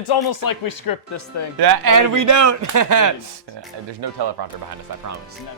It's almost like we script this thing. Yeah, and we don't. There's no teleprompter behind us, I promise. No.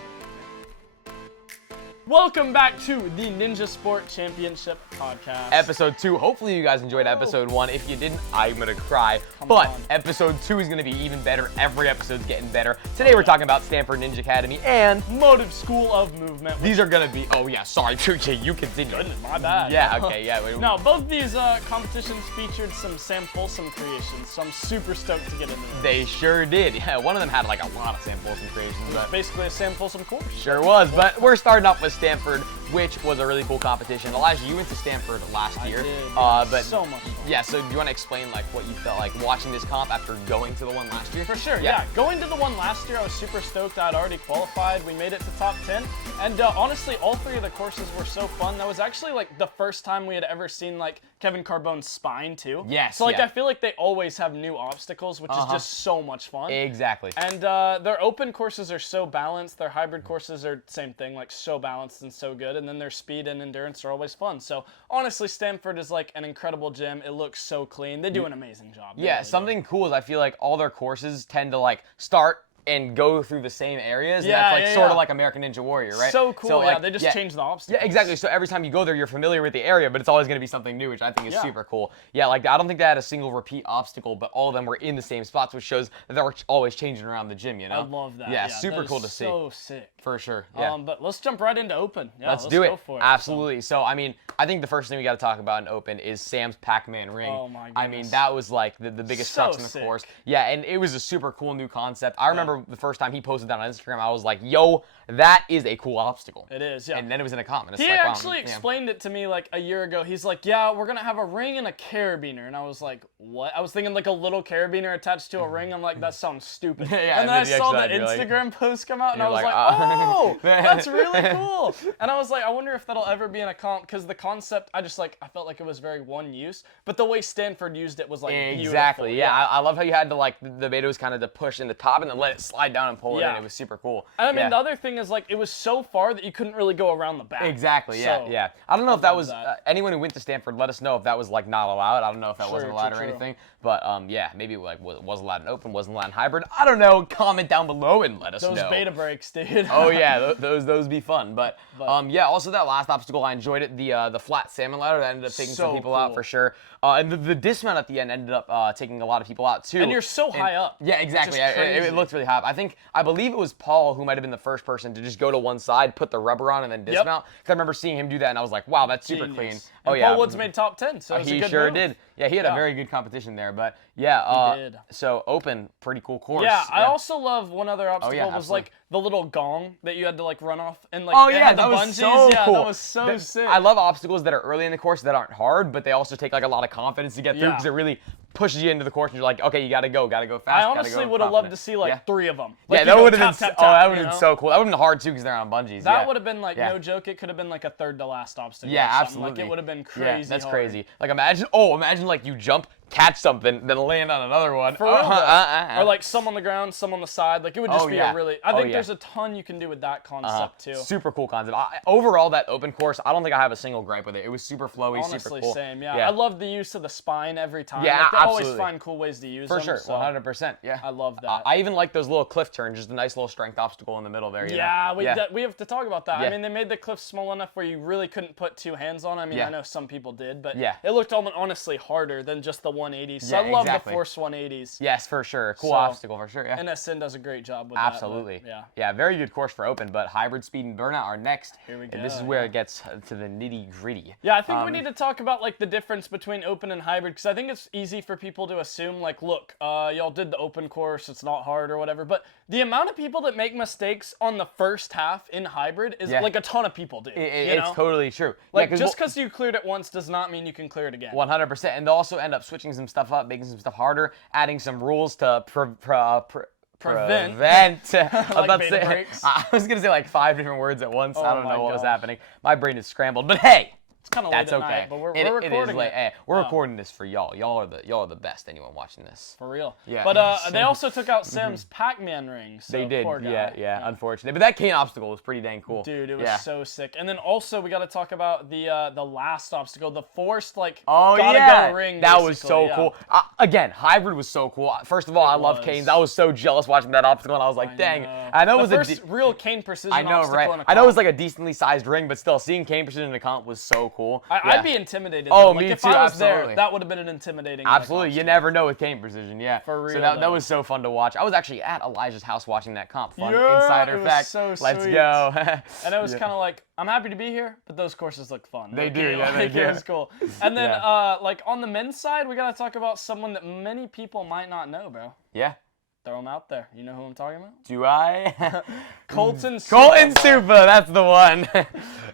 Welcome back to the Ninja Sport Championship Podcast. Episode 2. Hopefully you guys enjoyed episode 1. If you didn't, I'm going to cry. Come on. Episode 2 is going to be even better. Every episode's getting better. Today we're talking about Stanford Ninja Academy and Motive School of Movement. These are going to be, sorry, you continue. Goodness, my bad. Yeah, okay, yeah. No, both these competitions featured some Sam Folsom creations, so I'm super stoked to get into this. They sure did. Yeah, one of them had like a lot of Sam Folsom creations. But basically a Sam Folsom course. Sure was, but we're starting off with Stanford, which was a really cool competition. Elijah, you went to Stanford last year. I did, yeah, but so much fun. Yeah, so do you want to explain like what you felt like watching this comp after going to the one last year? For sure, yeah. Going to the one last year, I was super stoked. I'd already qualified. We made it to top 10. And honestly, all three of the courses were so fun. That was actually like the first time we had ever seen like Kevin Carbone's spine too. Yes. So like I feel like they always have new obstacles, which is just so much fun. Exactly. And their open courses are so balanced. Their hybrid courses are same thing, like so balanced and so good. And then their speed and endurance are always fun. So honestly, Stanford is like an incredible gym. It looks so clean. They do an amazing job. Yeah, really something cool is I feel like all their courses tend to like start and go through the same areas. Yeah, and that's like sort of like American Ninja Warrior, right? So cool. So, like, they just change the obstacles. Yeah, exactly. So every time you go there, you're familiar with the area, but it's always going to be something new, which I think is super cool. Yeah, like I don't think they had a single repeat obstacle, but all of them were in the same spots, which shows that they were always changing around the gym, you know? I love that. Yeah, super cool to see. So sick. For sure. Yeah. But let's jump right into open. Yeah, let's do it. Go for it. Absolutely. So, I mean, I think the first thing we got to talk about in open is Sam's Pac-Man ring. Oh my goodness. I mean, that was like the biggest crux in the course. Yeah, and it was a super cool new concept. I remember the first time he posted that on Instagram, I was like, yo, that is a cool obstacle. It is, yeah. And then it was in a comment. He actually explained it to me like a year ago. He's like, yeah, we're going to have a ring and a carabiner. And I was like, what? I was thinking like a little carabiner attached to a ring. I'm like, that sounds stupid. Yeah, and then I saw the Instagram post come out and I was like, oh, that's really cool. And I was like, I wonder if that'll ever be in a comp, because the concept, I felt like it was very one use. But the way Stanford used it was like exactly. beautiful. Yeah, I love how you had to like, the beta was kind of to push in the top and then let it slide down and pull it in. It was super cool. And I mean, the other thing is like, it was so far that you couldn't really go around the back. Exactly, yeah. I don't know if that was, anyone who went to Stanford, let us know if that was like not allowed. I don't know if that wasn't allowed or anything. But yeah, maybe like was allowed in open, wasn't allowed in hybrid. I don't know. Comment down below and let us know. Those beta breaks, dude. Oh yeah, those be fun. But yeah, also that last obstacle, I enjoyed it. The flat salmon ladder that ended up taking some people out for sure. And the dismount at the end ended up taking a lot of people out too. And you're so high up. Yeah, exactly. It looked really high. I believe it was Paul who might have been the first person to just go to one side, put the rubber on, and then dismount. Because I remember seeing him do that, and I was like, wow, that's super clean. And Paul Woods made top 10, so it was a good sure move. did. Yeah, he had a very good competition there. But yeah, he did. So open, pretty cool course. Yeah, I also love one other obstacle was absolutely. like the little gong that you had to like run off and like that was so cool. That was so sick. I love obstacles that are early in the course that aren't hard, but they also take like a lot of confidence to get through because it really pushes you into the course and you're like, okay, you gotta go fast. I honestly would have loved to see like 3 of them. Like, that would have been that would have been so cool. That would have been hard too because they're on bungees. That would have been like no joke. It could have been like a third to last obstacle. Yeah, absolutely. Like it would have been crazy. Yeah, that's hard. crazy. Like imagine like you jump, catch something, then land on another one. For real, or like some on the ground, some on the side. Like it would just be a really. I think there's a ton you can do with that concept too. Super cool concept. Overall, that open course, I don't think I have a single gripe with it. It was super flowy, honestly, super cool. Same. Yeah, I love the use of the spine every time. Yeah, like, they absolutely. always find cool ways to use them. For sure, so 100%. Yeah, I love that. I even like those little cliff turns, just a nice little strength obstacle in the middle there. We have to talk about that. I mean, they made the cliff small enough where you really couldn't put 2 hands on. I mean, I know some people did, but it looked honestly harder than just the 180s. So I love the Force 180s. Yes, for sure. Cool obstacle for sure. Yeah. NSN does a great job with absolutely. that. Yeah, very good course for open, but hybrid, speed, and burnout are next. Here we go. And this is where it gets to the nitty gritty. Yeah, I think we need to talk about like the difference between open and hybrid, because I think it's easy for people to assume like, look, y'all did the open course, it's not hard or whatever, but the amount of people that make mistakes on the first half in hybrid is like a ton of people do. It's totally true. Like just because you cleared it once does not mean you can clear it again. 100%, and they'll also end up switching some stuff up, making some stuff harder, adding some rules to prevent. I was gonna say like 5 different words at once. I don't know what was happening. My brain is scrambled. But hey, It's kind of late That's at okay. night, but we're It recording is late. it. Hey, we're recording this for y'all. Y'all are the best. Anyone watching this? For real. Yeah. But they also took out Sam's Pac-Man ring. So They did. Poor guy. Yeah. Unfortunately, but that cane obstacle was pretty dang cool. Dude, it was so sick. And then also we got to talk about the last obstacle, the forced go ring. That was so basically, cool. Again, hybrid was so cool. First of all, I love canes. I was so jealous watching that obstacle, and I was like, dang. I know it was the first real cane precision I know, obstacle right? in a I know it was comp. like a decently sized ring, but still, seeing cane precision in a comp was so cool. I'd be intimidated. Oh, like, me if too. I was Absolutely. there, that would have been an intimidating. Absolutely, you never know with cane precision. Yeah. For real. So that was so fun to watch. I was actually at Elijah's house watching that comp. Fun Yeah, insider it was fact. so Let's sweet. go. And it was kind of like, I'm happy to be here, but those courses look fun. They Like, do, you know, yeah, they like, do. It was cool. And then, like, on the men's side, we got to talk about someone that many people might not know, bro. Yeah. Throw him out there. You know who I'm talking about? Do I? Colton Supa. Colton Supa, that's the one. Colton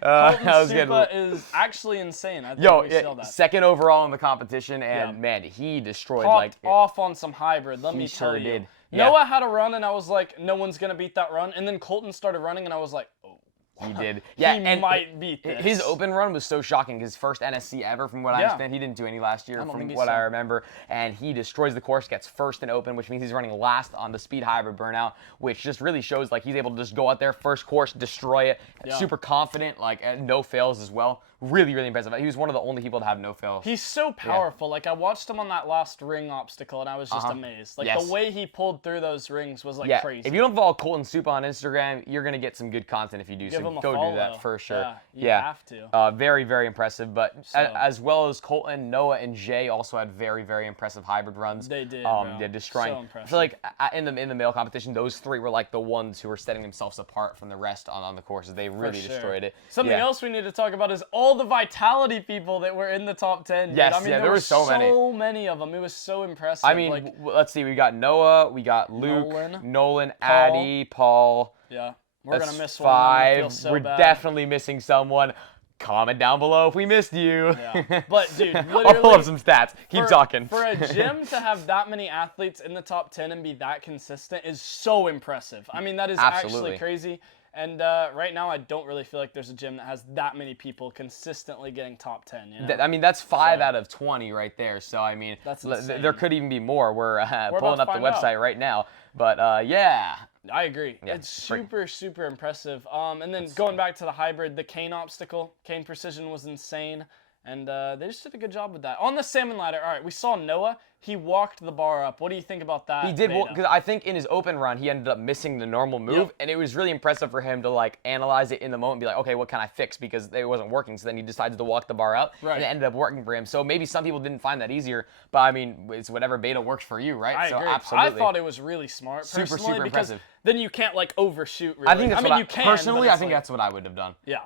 that was good. Supa is actually insane. I think Yo, we saw that. second overall in the competition, and man, he destroyed Popped off on some hybrid, let me tell sure you. did. Yeah. Noah had a run, and I was like, no one's going to beat that run. And then Colton started running, and I was like, oh. He did. Yeah, he and might beat this. His open run was so shocking. His first NSC ever, from what I understand. He didn't do any last year, from what I remember. And he destroys the course, gets first in open, which means he's running last on the speed hybrid burnout, which just really shows like he's able to just go out there, first course, destroy it. Super confident, like no fails as well. Really, really impressive. He was one of the only people to have no fails. He's so powerful. Like, I watched him on that last ring obstacle, and I was just amazed. Like, the way he pulled through those rings was, like, crazy. If you don't follow Colton Supa on Instagram, you're going to get some good content if you do. Give So him a go follow. do that for sure. Yeah, you have to. Very, very impressive. But as well as Colton, Noah, and Jay also had very, very impressive hybrid runs. They did, Yeah, destroying. So impressive. I feel like in the male competition, those three were like the ones who were setting themselves apart from the rest on the courses. They really destroyed it. Something else we need to talk about is all the vitality people that were in the top 10. Dude. Yes, I mean, there were so many. So many of them. It was so impressive. I mean, like, let's see. We got Noah, we got Luke, Nolan, Addy, Paul. Yeah, we're going to miss 5. one. I feel so we're bad. definitely missing someone. Comment down below if we missed you. Yeah. But, dude, literally, I'll pull up some stats. Keep talking. For a gym to have that many athletes in the top 10 and be that consistent is so impressive. I mean, that is actually crazy. And right now, I don't really feel like there's a gym that has that many people consistently getting top 10. You know? I mean, that's 5 out of 20 right there. So, I mean, there could even be more. We're pulling up the website right now. But, yeah. I agree. Yeah, it's super impressive. And then going back to the hybrid, the cane obstacle, cane precision was insane. And they just did a good job with that. On the salmon ladder, all right, we saw Noah. He walked the bar up. What do you think about that? He did, because I think in his open run, he ended up missing the normal move, and it was really impressive for him to, like, analyze it in the moment and be like, okay, what can I fix? Because it wasn't working, so then he decided to walk the bar up, and it ended up working for him. So maybe some people didn't find that easier, but, I mean, it's whatever beta works for you, right? I agree. Absolutely. I thought it was really smart, personally, super because impressive. then you can't, like, overshoot, really. I think that's you can, personally, I think that's what I would have done. Yeah.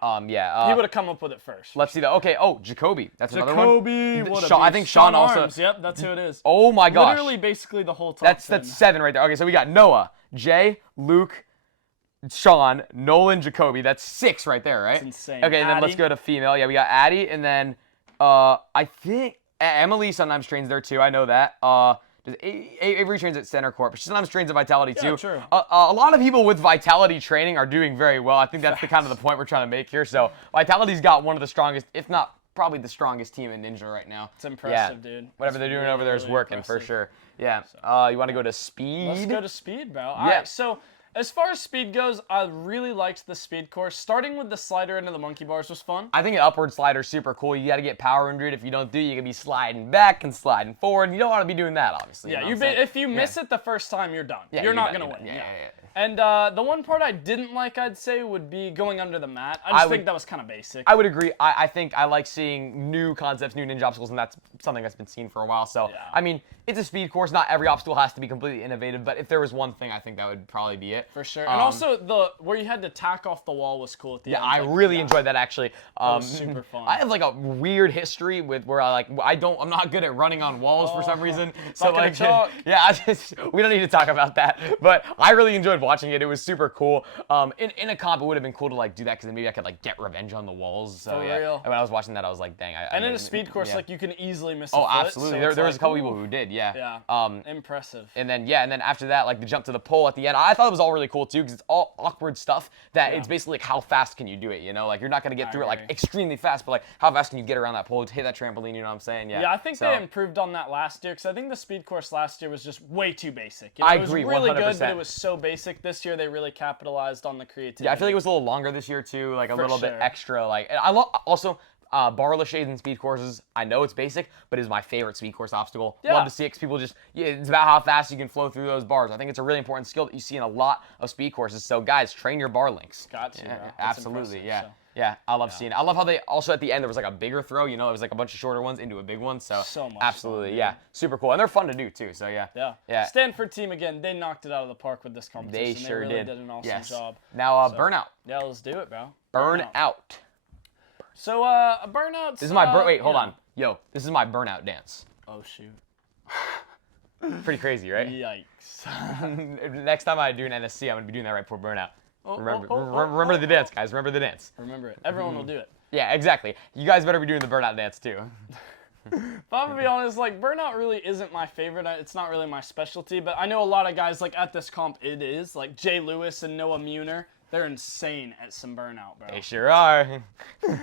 He would have come up with it first. Let's see that. Okay, Jacoby. That's another one. Jacoby, what I think Sean also. Arms. Yep, that's who it is. Oh, my gosh. Literally, basically the whole top That's 10. 7 right there. Okay, so we got Noah, Jay, Luke, Sean, Nolan, Jacoby. That's 6 right there, right? That's insane. Okay, and then let's go to female. Yeah, we got Addie, and then I think Emily sometimes trains there too. I know that. Avery trains at center court, but she sometimes trains at Vitality too. True. A lot of people with Vitality training are doing very well. I think that's the kind of the point we're trying to make here. So Vitality's got one of the strongest, if not probably the strongest team in Ninja right now. It's impressive, dude. Whatever they're doing over there is working impressive. for sure. Yeah. You want to go to speed? Let's go to speed, bro. All right, so as far as speed goes, I really liked the speed course. Starting with the slider into the monkey bars was fun. I think an upward slider is super cool. You got to get power into it. If you don't do it, you can be sliding back and sliding forward. You don't want to be doing that, obviously. Yeah, if you miss it the first time, you're done. You're not going to win. Yeah. And the one part I didn't like, I'd say, would be going under the mat. I think that was kind of basic. I would agree. I think I like seeing new concepts, new ninja obstacles, and that's something that's been seen for a while. So, I mean, it's a speed course. Not every obstacle has to be completely innovative, but if there was one thing, I think that would probably be it. For sure. And also, where you had to tack off the wall was cool at the end. Yeah, I really enjoyed that, actually. That was super fun. I have, like, a weird history with where I'm not good at running on walls for some reason. So, like, chalk. yeah, we don't need to talk about that. But I really enjoyed watching it. It was super cool. In a comp, it would have been cool to like do that because then maybe I could like get revenge on the walls. So For yeah. real. And when I was watching that, I was like, dang. And in a speed course, like you can easily miss. Oh, a foot, absolutely. So There was like, a couple people who did. Yeah. Yeah. Impressive. And then after that, like the jump to the pole at the end, I thought it was all really cool too because it's all awkward stuff that it's basically like how fast can you do it, you know? Like you're not gonna get through it like extremely fast, but like how fast can you get around that pole to hit that trampoline, you know what I'm saying? Yeah. Yeah, I think they improved on that last year because I think the speed course last year was just way too basic. You know, I agree, 100%. It was really good, but it was so basic. This year they really capitalized on the creativity. Yeah, I feel like it was a little longer this year too, like a little bit extra. Like and I love also. Bar Lachey's in speed courses, I know it's basic, but it's my favorite speed course obstacle. Yeah. Love to see it because people just, it's about how fast you can flow through those bars. I think it's a really important skill that you see in a lot of speed courses. So guys, train your bar links. Got to, yeah, bro. absolutely, yeah. So. Yeah, I love seeing it. I love how they, also at the end, there was like a bigger throw, you know, it was like a bunch of shorter ones into a big one. So much absolutely, fun, yeah. Super cool. And they're fun to do too, so yeah. Yeah. Stanford team, again, they knocked it out of the park with this competition. They sure really did an awesome job. Now, burnout. Yeah, let's do it, bro. Burnout. So, burnout. This is my wait, hold on. Yo, this is my burnout dance. Oh shoot. Pretty crazy, right? Yikes. Next time I do an NSC, I'm gonna be doing that right before burnout. Remember Remember the dance, guys. Remember the dance. Remember it. Everyone will do it. Yeah, exactly. You guys better be doing the burnout dance too. But I'm gonna be honest, like burnout really isn't my favorite. It's not really my specialty, but I know a lot of guys like at this comp it is. Like Jay Lewis and Noah Muner. They're insane at some burnout, bro. They sure are. And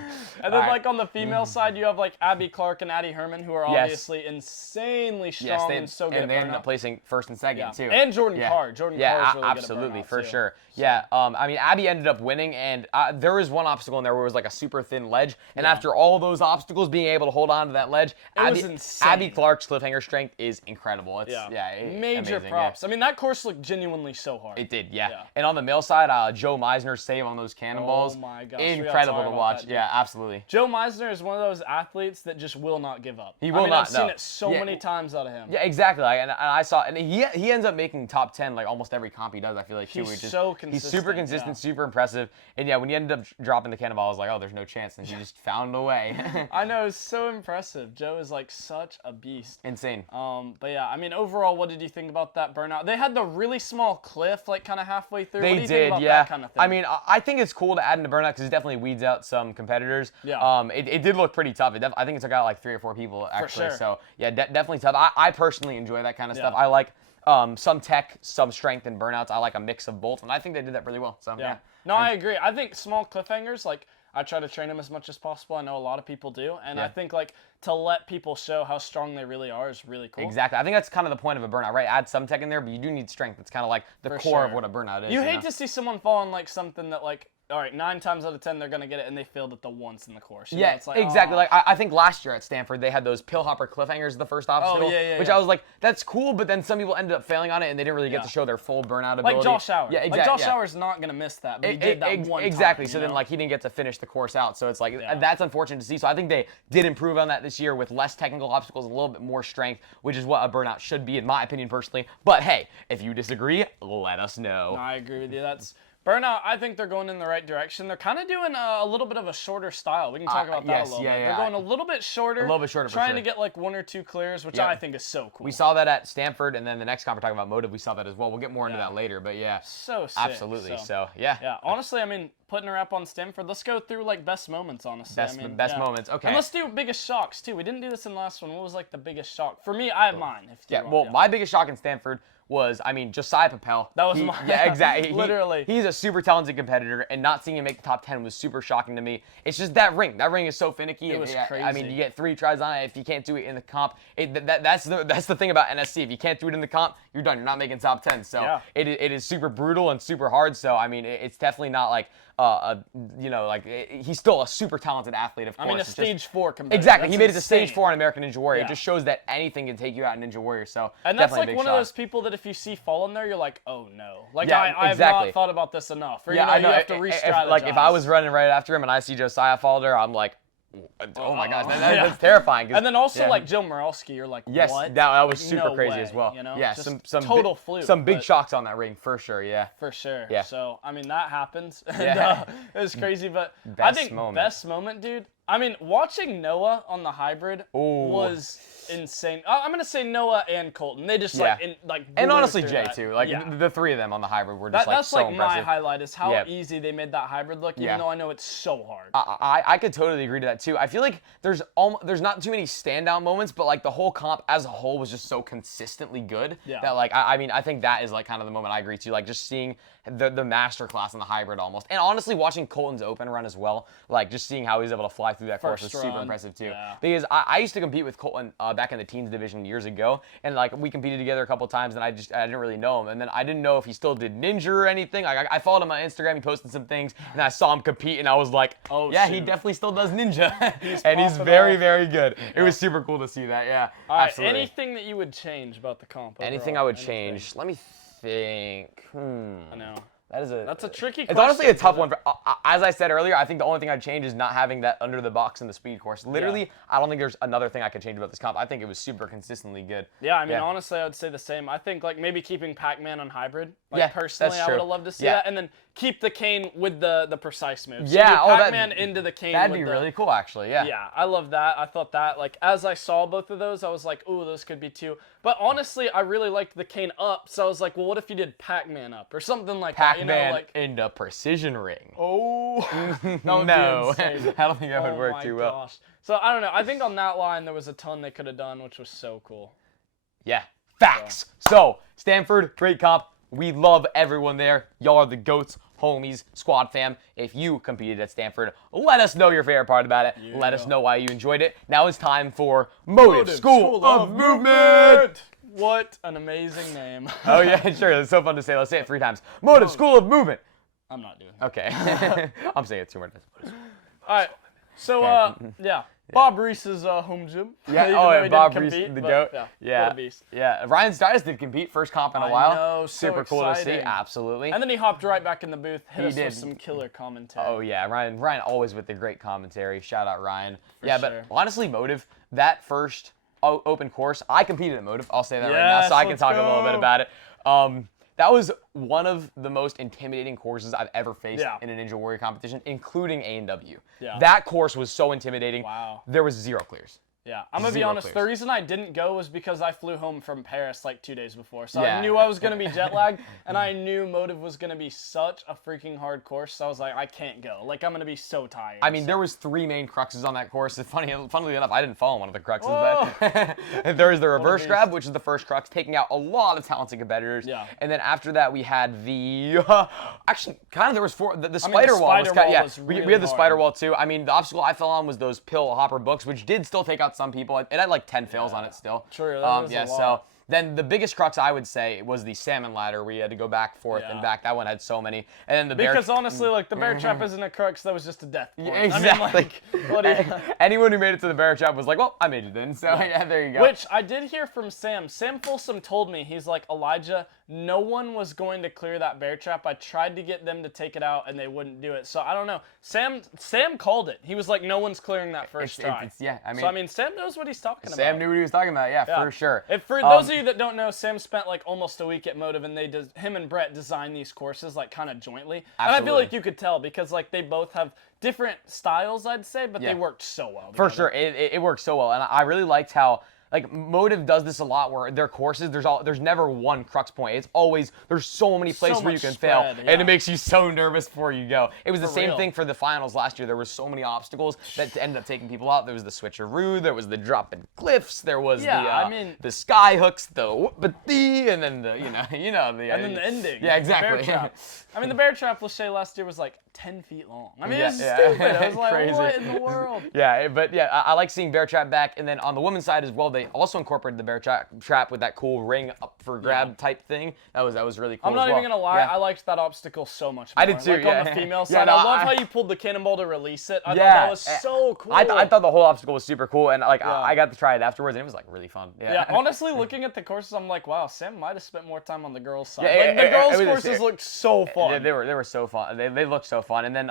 then, like, on the female side, you have, like, Abby Clark and Addie Herman, who are obviously insanely strong and so good at burnout. And they ended up placing first and second, too. And Jordan Carr. Jordan Carr is really absolutely, good at burnout, for too. sure. Yeah, I mean, Abby ended up winning, and there was one obstacle in there where it was, like, a super thin ledge. And after all those obstacles, being able to hold on to that ledge, was insane. Abby Clark's cliffhanger strength is incredible. It's, major amazing, props. I mean, that course looked genuinely so hard. It did, yeah. And on the male side, Joe Meisner's save on those cannonballs. Oh my gosh. Incredible to watch. Yeah, absolutely. Joe Meisner is one of those athletes that just will not give up. He will not. I've seen it so many times out of him. Yeah, exactly. And I saw, and he ends up making top 10 like almost every comp he does. I feel like too. He's so consistent. He's super consistent, super impressive. And yeah, when he ended up dropping the cannonball, I was like, oh, there's no chance. And he just found a way. I know, it's so impressive. Joe is like such a beast. Insane. But yeah, I mean, overall, what did you think about that burnout? They had the really small cliff like kind of halfway through. They what do you did, think about yeah. that kind of thing? I mean, I think it's cool to add into burnout because it definitely weeds out some competitors. Yeah. It did look pretty tough. I think it took out like 3 or 4 people actually. For sure. So yeah, definitely tough. I personally enjoy that kind of stuff. Yeah. I like some tech, some strength, and burnouts. I like a mix of both, and I think they did that really well. So yeah. No, I agree. I think small cliffhangers, like, I try to train them as much as possible. I know a lot of people do. And I think, like, to let people show how strong they really are is really cool. Exactly. I think that's kind of the point of a burnout, right? Add some tech in there, but you do need strength. It's kind of like the core of what a burnout is. You hate to see someone fall on, like, something that, like, all right, 9 times out of 10 they're going to get it, and they failed it the once in the course. You know, it's like, exactly. Like, I think last year at Stanford, they had those pill hopper cliffhangers the first obstacle, which I was like, that's cool, but then some people ended up failing on it, and they didn't really get to show their full burnout ability. Like Josh Howard. Yeah, exactly. Like, Josh Howard's not going to miss that, but he did that one Exactly. time, So then, like, he didn't get to finish the course out, so it's like, Yeah. that's unfortunate to see. So I think they did improve on that this year with less technical obstacles, a little bit more strength, which is what a burnout should be, in my opinion, personally. But hey, if you disagree, let us know. No, I agree with you. That's burnout. I think they're going in the right direction. They're kind of doing a little bit of a shorter style. We can talk about that a little bit. They're going a little bit shorter. Trying to get like 1 or 2 clears, which I think is so cool. We saw that at Stanford, and then the next comp we're talking about Motive, we saw that as well. We'll get more into that later, but yeah. So sick. Absolutely. So yeah. Yeah. Honestly, I mean, putting a wrap on Stanford, let's go through like best moments, honestly. Best moments. Okay. And let's do biggest shocks too. We didn't do this in the last one. What was like the biggest shock? For me, I have mine. My biggest shock in Stanford was, I mean, Josiah Papel. That was mine. Yeah, exactly. Literally. He's a super talented competitor, and not seeing him make the top 10 was super shocking to me. It's just that ring. That ring is so finicky. It was crazy. I mean, you get 3 tries on it. If you can't do it in the comp, that's the thing about NSC. If you can't do it in the comp, you're done. You're not making top 10. So it is super brutal and super hard. So, I mean, it's definitely not like, he's still a super talented athlete, of course. I mean, a stage 4 competitor. Exactly. That's he made it to insane. stage 4 on American Ninja Warrior. Yeah. It just shows that anything can take you out in Ninja Warrior. So, and that's definitely like one of those people that if you see fall in there, you're like, oh no. Like, I have not thought about this enough. Or, I know. You have to re-strategize. If I was running right after him and I see Josiah fall there, I'm like, oh my gosh, that's terrifying. And then also like Joe Morelski, you're like, yes, what? that was super No crazy way, as well. You know? Yeah, just some total fluke. Some big shocks on that ring for sure. Yeah. For sure. Yeah. So I mean that happens. And, Yeah. it was crazy, but Best I think moment. best moment, dude. I mean, watching Noah on the hybrid was insane. I'm gonna say Noah and Colton. They just and honestly Jay that. too. Like the three of them on the hybrid were just that's so like impressive. My highlight is how easy they made that hybrid look, even though I know it's so hard. I could totally agree to that too. I feel like there's not too many standout moments, but like the whole comp as a whole was just so consistently good that like I mean I think that is like kind of the moment I agree to, like just seeing the master class in the hybrid almost, and honestly watching Colton's open run as well, like just seeing how he was able to fly through that course was super impressive too. Because I used to compete with Colton back in the teens division years ago, and like we competed together a couple times, and I didn't really know him, and then I didn't know if he still did ninja or anything. Like I followed him on Instagram, he posted some things, and I saw him compete, and I was like, oh yeah, he definitely still does ninja, and he's very very good. It was super cool to see that. Yeah, all right, absolutely. Anything that you would change about the comp? Overall? Anything I would change? Let me think. I know. That's a tricky question. It's honestly a tough one. As I said earlier, I think the only thing I'd change is not having that under the box in the speed course. Literally, I don't think there's another thing I could change about this comp. I think it was super consistently good. Yeah, I mean, honestly, I would say the same. I think like maybe keeping Pac-Man on hybrid. Like personally, I would have loved to see that, and then keep the cane with the precise moves. So Pac-Man into the cane. That'd be really cool, actually. Yeah. Yeah, I love that. I thought that like as I saw both of those, I was like, ooh, those could be two. But honestly, I really liked the cane up, so I was like, well, what if you did Pac-Man up or something like that? Pac-Man into precision ring. Oh, no, I don't think that would work too well. Gosh. So I don't know. I think on that line there was a ton they could have done, which was so cool. Yeah, facts. So Stanford, great comp. We love everyone there. Y'all are the GOATs, homies, squad fam. If you competed at Stanford, let us know your favorite part about it. Yeah. Let us know why you enjoyed it. Now it's time for Motive School of Movement. What an amazing name. Oh, yeah, sure. It's so fun to say. Let's say it 3 times. Motive School of Movement. I'm not doing it. Okay. I'm saying it 2 more times. All right. So, yeah. Bob Reese's home gym. Yeah, Bob Reese, the GOAT. Yeah. What a beast. Yeah, Ryan Stiles did compete, first comp in a while. I know, super cool to see, absolutely. And then he hopped right back in the booth, hit us with some killer commentary. Oh yeah, Ryan always with the great commentary. Shout out Ryan. For sure. But honestly, Motive, that first open course, I competed at Motive. I'll say that right now, so I can talk a little bit about it. That was one of the most intimidating courses I've ever faced in a Ninja Warrior competition, including A&W. Yeah. That course was so intimidating. Wow. There was 0 clears. Yeah, I'm going to be honest, the reason I didn't go was because I flew home from Paris like 2 days before. So I knew I was going to be jet lagged, and I knew Motive was going to be such a freaking hard course. So I was like, I can't go. Like, I'm going to be so tired. I mean, there was 3 main cruxes on that course. Funnily enough, I didn't follow one of the cruxes. But there was the reverse grab, which is the first crux, taking out a lot of talented competitors. Yeah. And then after that, we had the... actually, kind of there was 4... The spider wall was kind of... Really we had the spider wall, too. I mean, the obstacle I fell on was those pill hopper books, which did still take out some people. It had like 10 fails on it still. True, that was a lot. So then the biggest crux I would say was the salmon ladder. We had to go back, forth, and back. That one had so many. And then the because honestly, like the bear trap isn't a crux. That was just a death point. Yeah, exactly. I mean, anyone who made it to the bear trap was like, well, I made it then. So yeah, there you go. Which I did hear from Sam. Sam Folsom told me, he's like, Elijah, no one was going to clear that bear trap. I tried to get them to take it out, and they wouldn't do it. So I don't know. Sam called it. He was like, no one's clearing that first try. I mean, Sam knows what he's talking about. Sam knew what he was talking about. Yeah, for sure. For those of you that don't know, Sam spent like almost a week at Motive, and him and Brett designed these courses like kind of jointly. Absolutely. And I feel like you could tell because like they both have different styles, I'd say, but they worked so well together. For sure, it worked so well, and I really liked how. Like, Motive does this a lot where their courses, there's never one crux point. It's always, there's so many places where you can fail, and it makes you so nervous before you go. It was the same thing for the finals last year. There were so many obstacles that ended up taking people out. There was the switcheroo, there was the dropping cliffs, there was the sky hooks, and then the, and then the ending. Yeah, exactly. The bear trap. I mean, the bear trap, Lachey, last year was like 10 feet long. I mean, it was stupid. I was like, crazy. What in the world? I like seeing bear trap back, and then on the women's side as well, they also incorporated the bear trap with that cool ring up for grab type thing. That was really cool. I'm not even gonna lie, I liked that obstacle so much more. I did too. Like on the female side, I love how you pulled the cannonball to release it. I thought that was so cool. I thought the whole obstacle was super cool, and like I got to try it afterwards, and it was like really fun. Yeah, honestly, looking at the courses, I'm like, wow, Sam might have spent more time on the girls' side. The girls' courses looked so fun. Yeah, they were so fun. They looked so fun, and then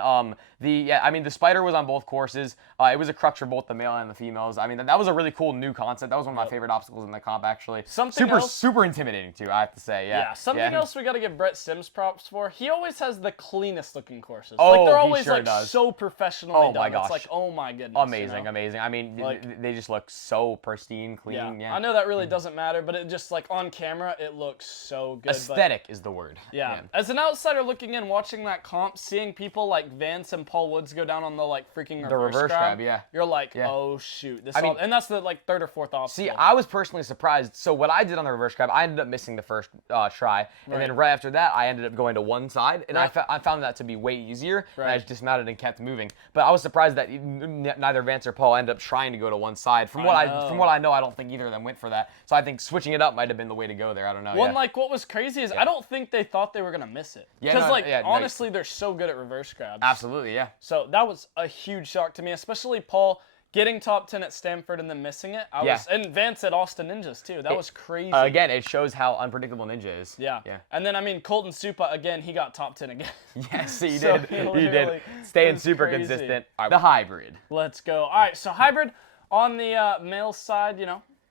the spider was on both courses. It was a crux for both the male and the females. I mean, that was a really cool new concept. That was one of my favorite obstacles in the comp, actually. Something else, super intimidating, too, I have to say. Yeah, something else we got to give Brett Sims props for. He always has the cleanest looking courses. Oh, like, they're always, he sure does. so professionally done. My gosh. It's like, oh, my goodness. Amazing, amazing. I mean, they just look so pristine, clean. Yeah. I know that really doesn't matter, but it just, like, on camera, it looks so good. Aesthetic is the word. Yeah. As an outsider looking in, watching that comp, seeing people like Vance and Paul Woods go down on the, like, freaking reverse grab, you're like, oh, shoot. And that's the, like, third or fourth obstacle. See, I was personally surprised. So what I did on the reverse grab, I ended up missing the first try. And then right after that, I ended up going to one side. And I found that to be way easier. And I just dismounted and kept moving. But I was surprised that neither Vance or Paul ended up trying to go to one side. From what I know, I don't think either of them went for that. So I think switching it up might have been the way to go there. I don't know. Like, what was crazy is I don't think they thought they were going to miss it. Because, honestly, they're so good at reverse grabs. Absolutely, yeah. So that was a huge shock to me, especially Paul getting top 10 at Stanford and then missing it. And Vance at Austin Ninjas, too. That was crazy. Again, it shows how unpredictable Ninja is. Yeah. And then, I mean, Colton Supa, again, he got top 10 again. Yes, he did. He did. Staying super consistent. The hybrid. Let's go. All right, so hybrid on the male side,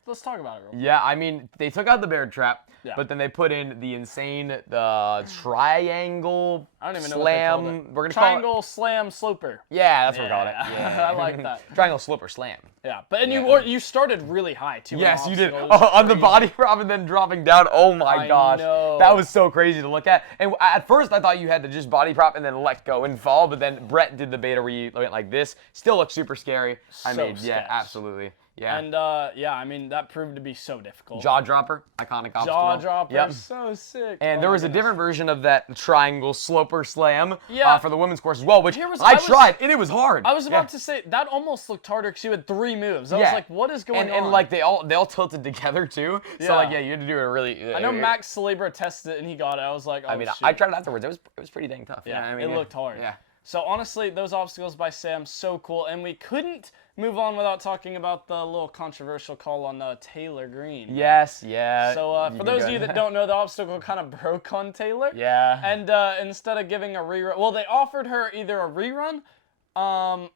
let's talk about it real quick. Yeah, I mean, they took out the bear trap, but then they put in the insane triangle I don't even slam. know what they called it. We're gonna triangle call it, slam sloper. Yeah, that's what we're calling it. Yeah. I like that. Triangle sloper slam. Yeah, but you started really high too. Yes, you did. On the body prop and then dropping down. Oh my gosh, that was so crazy to look at. And at first I thought you had to just body prop and then let go and fall, but then Brett did the beta where you went like this. Still looks super scary. Absolutely. Yeah. And I mean, that proved to be so difficult. Jaw dropper, iconic obstacle. Jaw dropper, so sick. And there was a different version of that triangle sloper slam for the women's course as well, which I tried, and it was hard. I was about to say, that almost looked harder because you had 3 moves. I was like, what is going on? And like, they all tilted together, too. So, like, you had to do it really... I know Max Celebra tested it, and he got it. I was like, oh, shoot. I tried it afterwards. It was pretty dang tough. Yeah, it looked hard. Yeah. So, honestly, those obstacles by Sam, so cool. And we couldn't move on without talking about the little controversial call on Taylor Green. Yes, yeah. So for those of you that don't know, the obstacle kind of broke on Taylor. Yeah. And instead of giving a rerun, well, they offered her either a rerun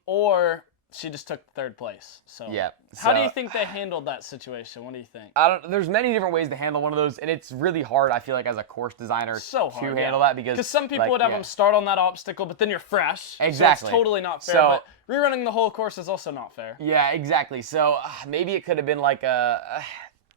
or she just took 3rd place. So how do you think they handled that situation? What do you think? There's many different ways to handle one of those, and it's really hard, I feel like, as a course designer to handle that because some people would have them start on that obstacle, but then you're fresh. Exactly. So it's totally not fair. But rerunning the whole course is also not fair. Yeah, exactly. So maybe it could have been like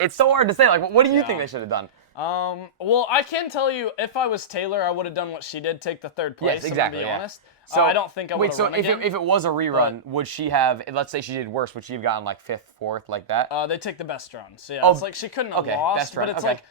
it's so hard to say. Like, what do you think they should have done? Well, I can tell you, if I was Taylor, I would have done what she did, take the 3rd place. Yes, exactly. To be honest. So I don't think I would have run again. If it was a rerun, would she have? Let's say she did worse. Would she have gotten like 5th, 4th, like that? They take the best run. So it's like she couldn't have lost. Best run. But it's like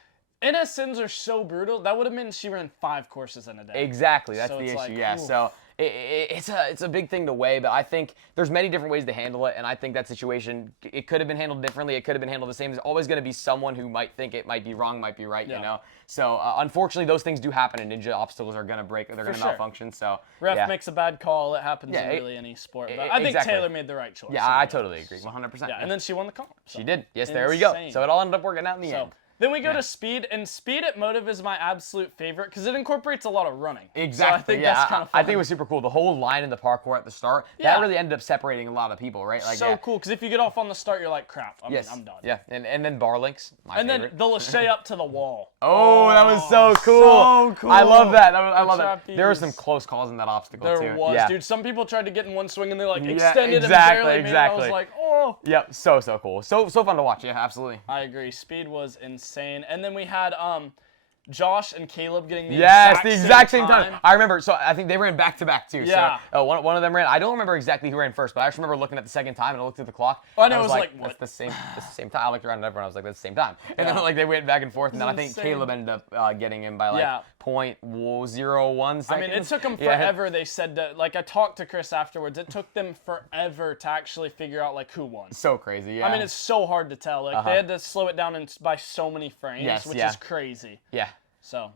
NSNs are so brutal. That would have meant she ran 5 courses in a day. Exactly. That's the issue. Like, So. It's a big thing to weigh, but I think there's many different ways to handle it, and I think that situation, it could have been handled differently, it could have been handled the same. There's always going to be someone who might think it might be wrong, might be right, you know? So, unfortunately, those things do happen, and ninja obstacles are going to break, they're going to malfunction, so... Ref makes a bad call, it happens in really any sport, but I think Taylor made the right choice. Yeah, I totally agree, 100%. Yeah, and then she won the comp. She did. Yes, there we go. So it all ended up working out in the end. Then we go to speed, and speed at Motive is my absolute favorite because it incorporates a lot of running. Exactly. So I think that's kind of fun. I think it was super cool. The whole line in the parkour at the start, that really ended up separating a lot of people, right? Like, so cool, because if you get off on the start, you're like, crap, I'm done. Yeah, and then bar links, my favorite. Then the Lachey up to the wall. Oh, that was so cool. So cool. I love that. I love that. There were some close calls in that obstacle, too. There was, dude. Some people tried to get in one swing, and they like extended and barely made it. I was like, oh. Yep, so cool. So fun to watch, yeah, absolutely. I agree. Speed was insane. And then we had Josh and Caleb getting the exact same time. I remember, so I think they ran back-to-back, too. Yeah. So one of them ran, I don't remember exactly who ran first, but I just remember looking at the second time, and I looked at the clock. Oh, and I was like, what? That's the same time. I looked around at everyone, I was like, that's the same time. And then, like, they went back and forth, and then I think Caleb ended up getting him by, like, 0.01 seconds. I mean, it took them forever, they said that. Like, I talked to Chris afterwards. It took them forever to actually figure out, like, who won. So crazy, yeah. I mean, it's so hard to tell. Like, they had to slow it down by so many frames, which is crazy. Yeah. So...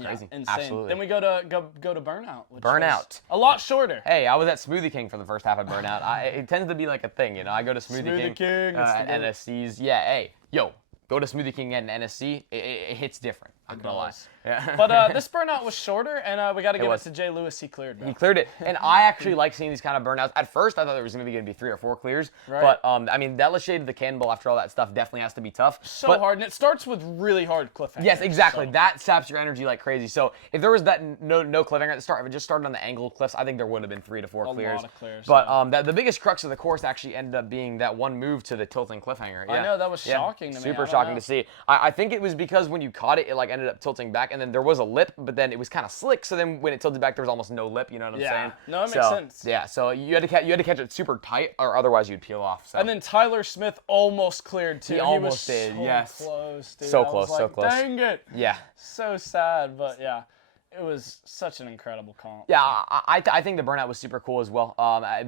Crazy. Insane. Absolutely. Then we go to Burnout. Which Burnout. A lot shorter. Hey, I was at Smoothie King for the first half of Burnout. It tends to be like a thing, you know. I go to Smoothie King at NSC's. Yeah, hey, yo, go to Smoothie King and NSC, it hits different. I'm gonna lie. Yeah. But this burnout was shorter, and we got to give it to Jay Lewis. He cleared. He cleared it, and I actually like seeing these kind of burnouts. At first, I thought there was maybe going to be 3 or 4 clears, but I mean, that shade of the cannonball after all that stuff definitely has to be tough. So hard, and it starts with really hard cliffhangers. Yes, exactly. So. That saps your energy like crazy. So if there was that no cliffhanger at the start, if it just started on the angled cliffs, I think there would have been 3 to 4 clears. A lot of clears. But the biggest crux of the course actually ended up being that one move to the tilting cliffhanger. Yeah. I know, that was shocking to me. Super shocking to see. I think it was because when you caught it, it like ended up tilting back, and then there was a lip, but then it was kind of slick. So then when it tilted back, there was almost no lip. You know what I'm saying? No, it makes sense. Yeah, so you had to catch it super tight, or otherwise you'd peel off. So. And then Tyler Smith almost cleared too. He almost did. So yes. Close, dude. So close. So close. Dang it. Yeah. So sad, but yeah. It was such an incredible comp. Yeah, I think the burnout was super cool as well.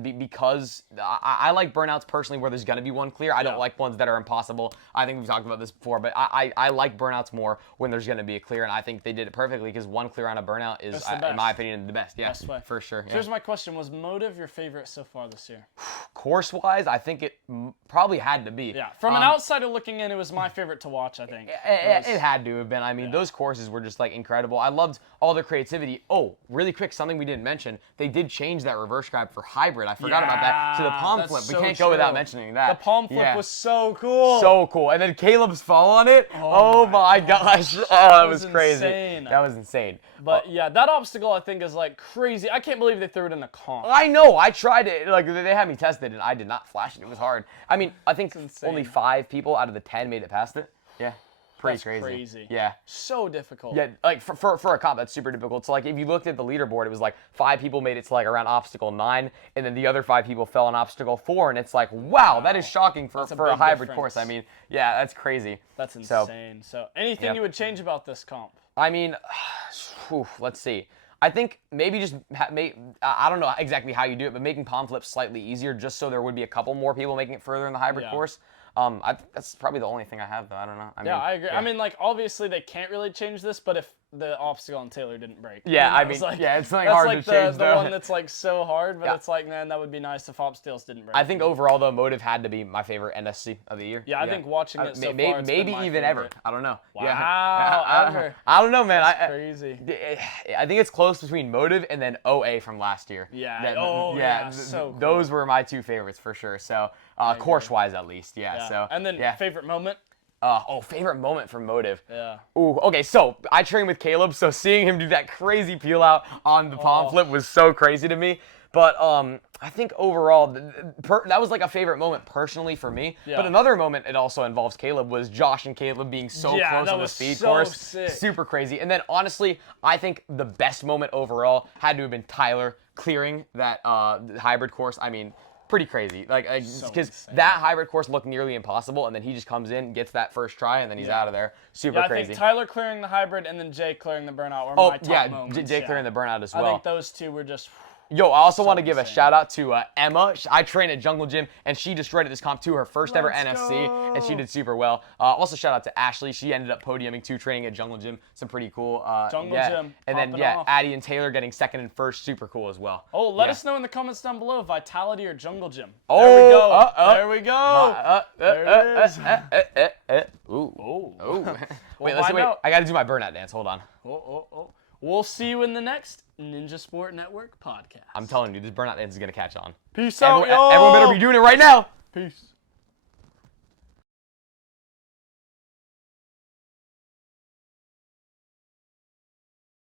Because I like burnouts personally where there's gonna be one clear. I don't like ones that are impossible. I think we've talked about this before, but I like burnouts more when there's gonna be a clear, and I think they did it perfectly because one clear on a burnout is, in my opinion, the best. Yeah, best way. For sure. So here's my question: was Motive your favorite so far this year? Course-wise, I think it probably had to be. Yeah, from an outsider looking in, it was my favorite to watch. I think it had to have been. I mean, those courses were just like incredible. I loved all the creativity. Oh, really quick, something we didn't mention. They did change that reverse grab for hybrid. I forgot about that. To the palm flip. We can't go without mentioning that. The palm flip was so cool. So cool. And then Caleb's fall on it. Oh my gosh. Oh, that was crazy. Insane. That was insane. But yeah, that obstacle I think is like crazy. I can't believe they threw it in the comp. I know. I tried it. Like they had me test it, and I did not flash it. It was hard. I mean, I think only 5 people out of the 10 made it past it. Yeah. That's crazy. Yeah. So difficult. Yeah, like for a comp, that's super difficult. So like if you looked at the leaderboard, it was like 5 people made it to like around obstacle 9, and then the other 5 people fell on obstacle 4, and it's like, wow, that is shocking for a hybrid course. I mean, yeah, that's crazy. That's insane. So anything you would change about this comp? I mean, let's see. I think maybe just I don't know exactly how you do it, but making palm flips slightly easier just so there would be a couple more people making it further in the hybrid course. I think that's probably the only thing I have, though. I don't know. I agree. Yeah. I mean, like, obviously they can't really change this, but if the obstacle on Taylor didn't break. Yeah, I mean, it's something hard to change, though. That's like the one that's, like, so hard, but it's like, man, that would be nice if obstacles didn't break. I think overall, though, Motive had to be my favorite NSC of the year. Yeah, I think watching it so far, it's maybe been even ever. I don't know. Wow, ever. I don't know, man. That's crazy. I think it's close between Motive and then OA from last year. Yeah. So cool. Those were my 2 favorites for sure. So, course-wise, at least. Yeah. So. And then favorite moment? Favorite moment from Motive. Yeah. Ooh, okay, so I trained with Caleb, so seeing him do that crazy peel out on the palm flip was so crazy to me. But I think overall, that was like a favorite moment personally for me. Yeah. But another moment it also involves Caleb was Josh and Caleb being so close on the speed course. Sick. Super crazy. And then honestly, I think the best moment overall had to have been Tyler clearing that hybrid course. I mean, pretty crazy. Like, because that hybrid course looked nearly impossible, and then he just comes in, gets that first try, and then he's out of there. Super crazy. I think Tyler clearing the hybrid and then Jay clearing the burnout were my top moments. Jay clearing the burnout as well. I think those 2 were just... Yo, I also want to give a shout out to Emma. I train at Jungle Gym, and she destroyed at this comp too, her first ever NSC, and she did super well. Also, shout out to Ashley. She ended up podiuming too, training at Jungle Gym. Some pretty cool. Jungle Gym. And then, Addie and Taylor getting 2nd and 1st, super cool as well. Oh, let us know in the comments down below, Vitality or Jungle Gym. There we go. There we go. There it is. Ooh. Wait, I got to do my burnout dance. Hold on. We'll see you in the next Ninja Sport Network podcast. I'm telling you, this burnout dance is going to catch on. Peace out, y'all. Everyone better be doing it right now. Peace.